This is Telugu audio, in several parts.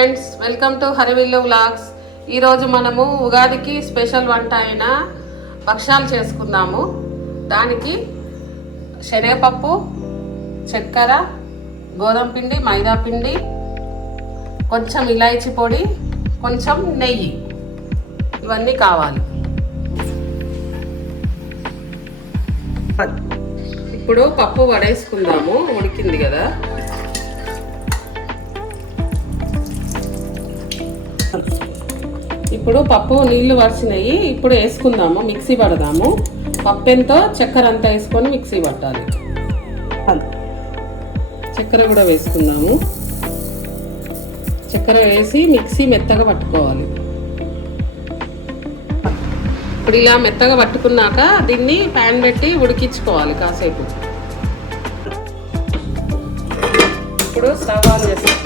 Friends, welcome to Harivillu vlogs. ఈరోజు మనము ఉగాదికి స్పెషల్ వంట అయిన భక్షాలు చేసుకుందాము. దానికి శనగపప్పు, చక్కెర, గోధుమ పిండి, మైదా పిండి, కొంచెం ఇలాచీ పొడి, కొంచెం నెయ్యి, ఇవన్నీ కావాలి. ఇప్పుడు పప్పు వడేసుకుందాము. ఉడికింది కదా. ఇప్పుడు పప్పు నీళ్లు వరిసినాయి. ఇప్పుడు వేసుకుందాము, మిక్సీ పడదాము. పప్పు ఎంతో చక్కెర అంతా వేసుకొని మిక్సీ పట్టాలి. చక్కెర కూడా వేసుకుందాము. చక్కెర వేసి మిక్సీ మెత్తగా పట్టుకోవాలి. ఇప్పుడు ఇలా మెత్తగా పట్టుకున్నాక దీన్ని ప్యాన్ పెట్టి ఉడికించుకోవాలి కాసేపు. ఇప్పుడు స్టవ్ ఆన్ చేస్తాం.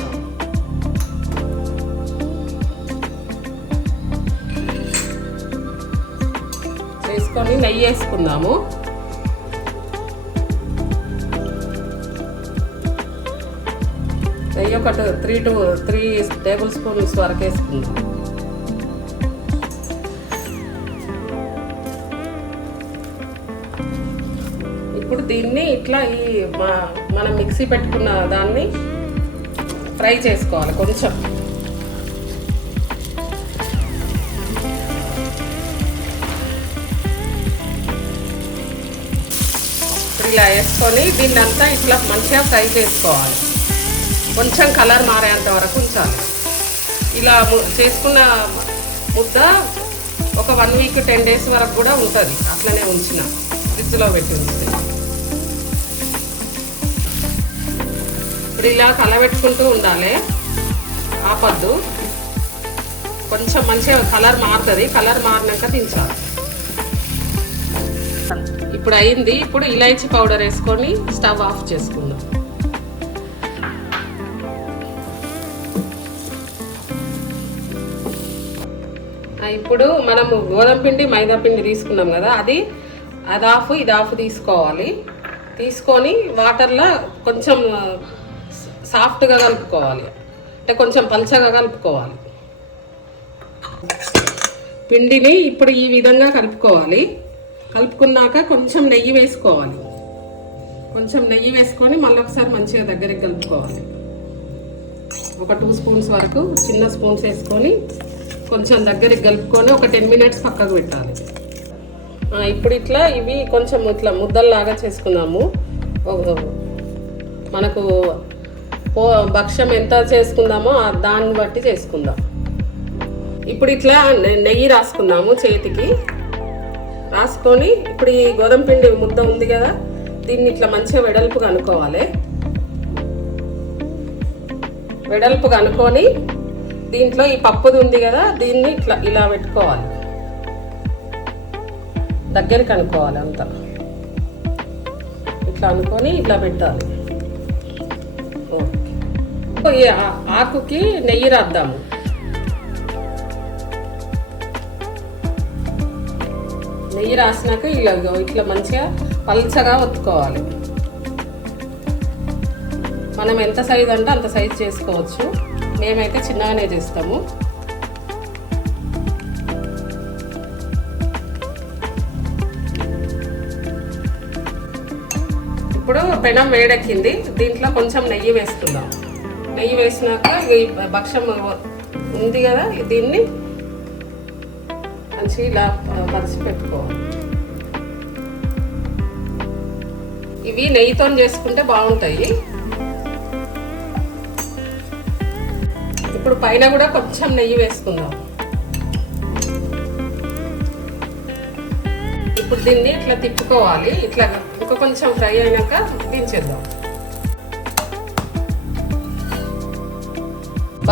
వేసుకొని నెయ్యి వేసుకుందాము. నెయ్యి ఒక 3 టేబుల్ స్పూన్స్ వరకు వేసుకుందాం. ఇప్పుడు దీన్ని ఇట్లా మనం మిక్సీ పెట్టుకున్న దాన్ని ఫ్రై చేసుకోవాలి. కొంచెం ఇలా వేసుకొని దీన్నంతా ఇట్లా మంచిగా ఫ్రై చేసుకోవాలి. కొంచెం కలర్ మారేంత వరకు ఉంచాలి. ఇలా చేసుకున్న ముద్ద ఒక 1 వీక్ 10 డేస్ వరకు కూడా ఉంటుంది. అట్లనే ఉంచిన ఫ్రిడ్జ్లో పెట్టి ఉంచి ఇప్పుడు ఇలా కలబెట్టుకుంటూ ఉండాలి. ఆపద్దు. కొంచెం మంచిగా కలర్ మారుతుంది. కలర్ మారినాక దించాలి. ఇప్పుడు అయింది. ఇప్పుడు ఇలాచీ పౌడర్ వేసుకొని స్టవ్ ఆఫ్ చేసుకుందాం. ఇప్పుడు మనము గోధుమ పిండి, మైదా పిండి తీసుకున్నాం కదా, అది ఆఫ్ ఇది ఆఫ్ తీసుకోవాలి. తీసుకొని వాటర్లో కొంచెం సాఫ్ట్గా కలుపుకోవాలి. అంటే కొంచెం పల్చగా కలుపుకోవాలి. పిండిని ఇప్పుడు ఈ విధంగా కలుపుకోవాలి. కలుపుకున్నాక కొంచెం నెయ్యి వేసుకోవాలి. కొంచెం నెయ్యి వేసుకొని మళ్ళీ ఒకసారి మంచిగా దగ్గరికి కలుపుకోవాలి. ఒక 2 స్పూన్స్ వరకు చిన్న స్పూన్స్ వేసుకొని కొంచెం దగ్గరికి కలుపుకొని ఒక 10 మినిట్స్ పక్కకు పెట్టాలి. ఇప్పుడు ఇట్లా ఇవి కొంచెం ఇట్లా ముద్దల్లాగా చేసుకున్నాము. మనకు భక్ష్యం ఎంత చేసుకుందామో దాన్ని బట్టి చేసుకుందాం. ఇప్పుడు ఇట్లా నెయ్యి రాసుకుందాము చేతికి. రాసుకొని ఇప్పుడు ఈ గోధుమ పిండి ముద్ద ఉంది కదా, దీన్ని ఇట్లా మంచిగా వెడల్పుగా అనుకోవాలి. వెడల్పుగా అనుకొని దీంట్లో ఈ పప్పుది ఉంది కదా, దీన్ని ఇట్లా ఇలా పెట్టుకోవాలి. దగ్గరికి అనుకోవాలి అంతా. ఇట్లా అనుకొని ఇట్లా పెట్టాలి. ఓకే. ఈ ఆకుకి నెయ్యి రాద్దాము. నెయ్యి రాసినాక ఇట్లా మంచిగా పల్చగా ఒత్తుకోవాలి. మనం ఎంత సైజు అంటే అంత సైజు చేసుకోవచ్చు. మేమైతే చిన్నగానే చేస్తాము. ఇప్పుడు పెనం వేడెక్కింది. దీంట్లో కొంచెం నెయ్యి వేసుకుందాం. నెయ్యి వేసినాక ఈ భక్ష్యం ఉంది కదా, దీన్ని మంచిగా ఇలా పరిచి పెట్టుకోవాలి. ఇవి నెయ్యితో చేసుకుంటే బాగుంటాయి. ఇప్పుడు పైన కూడా కొంచెం నెయ్యి వేసుకుందాం. ఇప్పుడు దీన్ని ఇట్లా తిప్పుకోవాలి. ఇట్లా ఇంకా కొంచెం ఫ్రై అయినాక దించేద్దాం.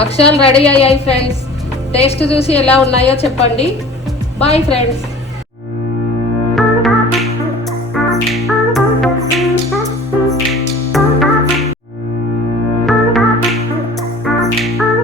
భక్ష్యాలు రెడీ అయ్యాయి ఫ్రెండ్స్. టేస్ట్ చూసి ఎలా ఉన్నాయో చెప్పండి. Boy friends.